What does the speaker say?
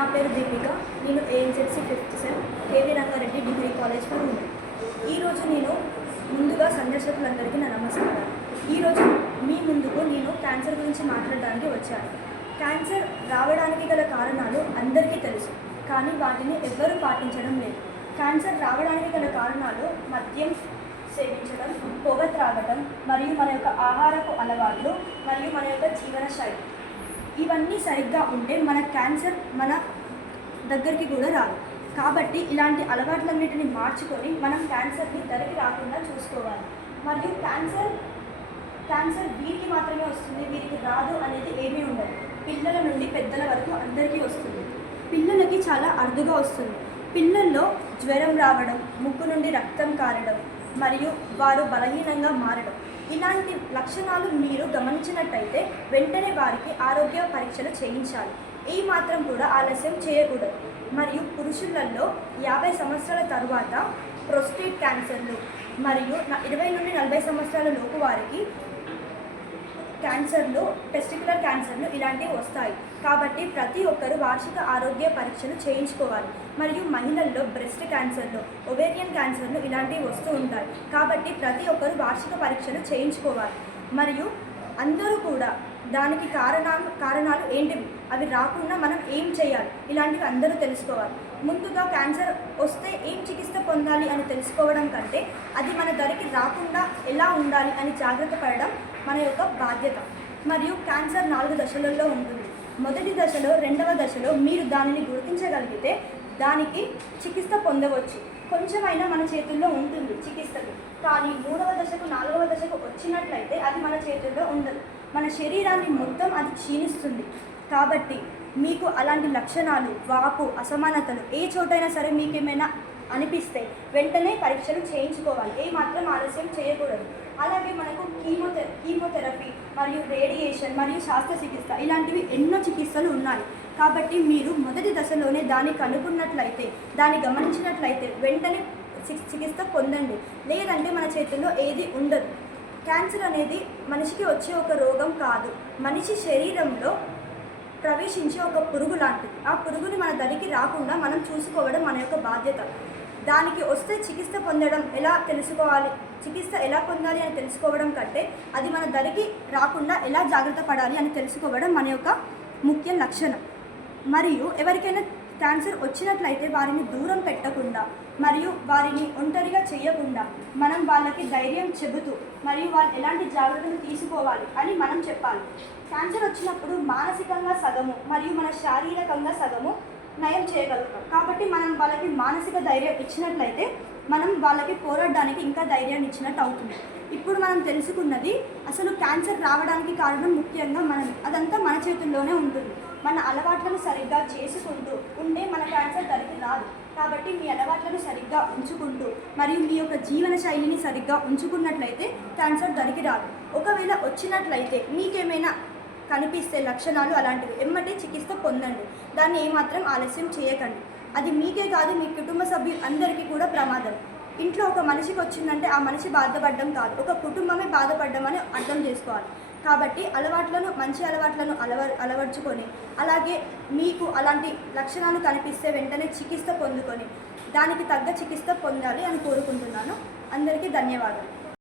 నా పేరు దీపిక. నేను ఏఎన్జెడ్సీ 5th sem KV Rangareddy degree కాలేజ్లో ఉంది. ఈరోజు నేను ముందుగా సందర్శకులందరికీ నా నమస్కారం. ఈరోజు మీ ముందుకు నేను క్యాన్సర్ గురించి మాట్లాడడానికి వచ్చాను. క్యాన్సర్ రావడానికి గల కారణాలు అందరికీ తెలుసు, కానీ వాటిని ఎవ్వరూ పాటించడం లేదు. క్యాన్సర్ రావడానికి గల కారణాలు మద్యం సేవించడం, పొగ త్రాగడం, మరియు మన యొక్క ఆహారపు అలవాట్లు మరియు మన యొక్క జీవన శైలి. ఇవన్నీ సరిగ్గా ఉంటే మన క్యాన్సర్ మన దగ్గరికి కూడా రాదు. కాబట్టి ఇలాంటి అలవాట్లన్నిటిని మార్చుకొని మనం క్యాన్సర్ని దరికి రాకుండా చూసుకోవాలి. మరియు క్యాన్సర్ వీరికి మాత్రమే వస్తుంది, వీరికి రాదు అనేది ఏమీ ఉండదు. పిల్లల నుండి పెద్దల వరకు అందరికీ వస్తుంది. పిల్లలకి చాలా అరుదుగా వస్తుంది. పిల్లల్లో జ్వరం రావడం, ముక్కు నుండి రక్తం కారడం మరియు వారు బలహీనంగా మారడం, ఇలాంటి లక్షణాలు మీరు గమనించినట్టయితే వెంటనే వారికి ఆరోగ్య పరీక్షలు చేయించాలి. ఈ మాత్రం కూడా ఆలస్యం చేయకూడదు. మరియు పురుషులలో 50 సంవత్సరాల తరువాత ప్రోస్టేట్ క్యాన్సర్లు మరియు 20 నుండి 40 సంవత్సరాల లోపు వారికి క్యాన్సర్లు, టెస్టిక్యులర్ క్యాన్సర్లు ఇలాంటివి వస్తాయి. కాబట్టి ప్రతి ఒక్కరూ వార్షిక ఆరోగ్య పరీక్షలు చేయించుకోవాలి. మరియు మహిళల్లో బ్రెస్ట్ క్యాన్సర్లు, ఒవేరియన్ క్యాన్సర్లు ఇలాంటివి వస్తూ ఉంటాయి. కాబట్టి ప్రతి ఒక్కరూ వార్షిక పరీక్షలు చేయించుకోవాలి. మరియు అందరూ కూడా దానికి కారణాలు ఏంటివి, అవి రాకుండా మనం ఏం చేయాలి, ఇలాంటివి అందరూ తెలుసుకోవాలి. ముందుగా క్యాన్సర్ వస్తే ఏం చికిత్స పొందాలి అని తెలుసుకోవడం కంటే అది మన దరికి రాకుండా ఎలా ఉండాలి అని జాగ్రత్త పడడం మన యొక్క బాధ్యత. మరియు క్యాన్సర్ 4 దశలలో ఉంటుంది. మొదటి దశలో, 2వ దశలో మీరు దానిని గుర్తించగలిగితే దానికి చికిత్స పొందవచ్చు. కొంచెమైనా మన చేతుల్లో ఉంటుంది చికిత్సకు. కానీ 3వ దశకు, 4వ దశకు వచ్చినట్లయితే అది మన చేతుల్లో ఉండదు. మన శరీరాన్ని మొత్తం అది క్షీణిస్తుంది. కాబట్టి మీకు అలాంటి లక్షణాలు, వాపు, అసమానతలు ఏ చోటైనా సరే మీకేమైనా అనిపిస్తే వెంటనే పరీక్షలు చేయించుకోవాలి. ఏ మాత్రం ఆలస్యం చేయకూడదు. అలాగే మనకు కీమోథెరపీ మరియు రేడియేషన్ మరియు శస్త్రచికిత్స ఇలాంటివి ఎన్నో చికిత్సలు ఉన్నాయి. కాబట్టి మీరు మొదటి దశలోనే దాన్ని కనుగొన్నట్లయితే, దాన్ని గమనించినట్లయితే వెంటనే చికిత్స పొందండి. లేదంటే మన చేతుల్లో ఏది ఉండదు. క్యాన్సర్ అనేది మనిషికి వచ్చే ఒక రోగం కాదు, మనిషి శరీరంలో ప్రవేశించే ఒక పురుగు లాంటిది. ఆ పురుగుని మన దరికి రాకుండా మనం చూసుకోవడం మన యొక్క బాధ్యత. దానికి వస్తే చికిత్స పొందడం ఎలా తెలుసుకోవాలి, చికిత్స ఎలా పొందాలి అని తెలుసుకోవడం కంటే అది మన దరికి రాకుండా ఎలా జాగ్రత్త పడాలి అని తెలుసుకోవడం మన యొక్క ముఖ్య లక్షణం. మరియు ఎవరికైనా క్యాన్సర్ వచ్చినట్లయితే వారిని దూరం పెట్టకుండా మరియు వారిని ఒంటరిగా చేయకుండా మనం వాళ్ళకి ధైర్యం చెబుతూ మరియు వాళ్ళు ఎలాంటి జాగ్రత్తలు తీసుకోవాలి అని మనం చెప్పాలి. క్యాన్సర్ వచ్చినప్పుడు మానసికంగా సగము మరియు మన శారీరకంగా సగము నయం చేయగలుగుతాం. కాబట్టి మనం వాళ్ళకి మానసిక ధైర్యం ఇచ్చినట్లయితే మనం వాళ్ళకి పోరాడడానికి ఇంకా ధైర్యాన్ని ఇచ్చినట్టు అవుతుంది. ఇప్పుడు మనం తెలుసుకున్నది అసలు క్యాన్సర్ రావడానికి కారణం ముఖ్యంగా అదంతా మన చేతుల్లోనే ఉంటుంది. మన అలవాట్లను సరిగ్గా చేసుకుంటూ ఉంటే మన క్యాన్సర్ దరికి రాదు. కాబట్టి మీ అలవాట్లను సరిగ్గా ఉంచుకుంటూ మరియు మీ యొక్క జీవన శైలిని సరిగ్గా ఉంచుకున్నట్లయితే క్యాన్సర్ దరికి రాదు. ఒకవేళ వచ్చినట్లయితే మీకేమైనా కనిపిస్తే లక్షణాలు అలాంటివి ఎమ్మటే చికిత్స పొందండి. దాన్ని ఏమాత్రం ఆలస్యం చేయకండి. అది మీకే కాదు, మీ కుటుంబ సభ్యులందరికీ కూడా ప్రమాదం. ఇంట్లో ఒక మనిషికి వచ్చిందంటే ఆ మనిషి బాధపడడం కాదు, ఒక కుటుంబమే బాధపడడం అని అర్థం చేసుకోవాలి. కాబట్టి మంచి అలవాట్లను అలవర్చుకొని అలాగే మీకు అలాంటి లక్షణాలు కనిపిస్తే వెంటనే చికిత్స పొందుకొని దానికి తగ్గ చికిత్స పొందాలి అని కోరుకుంటున్నాను. అందరికీ ధన్యవాదాలు.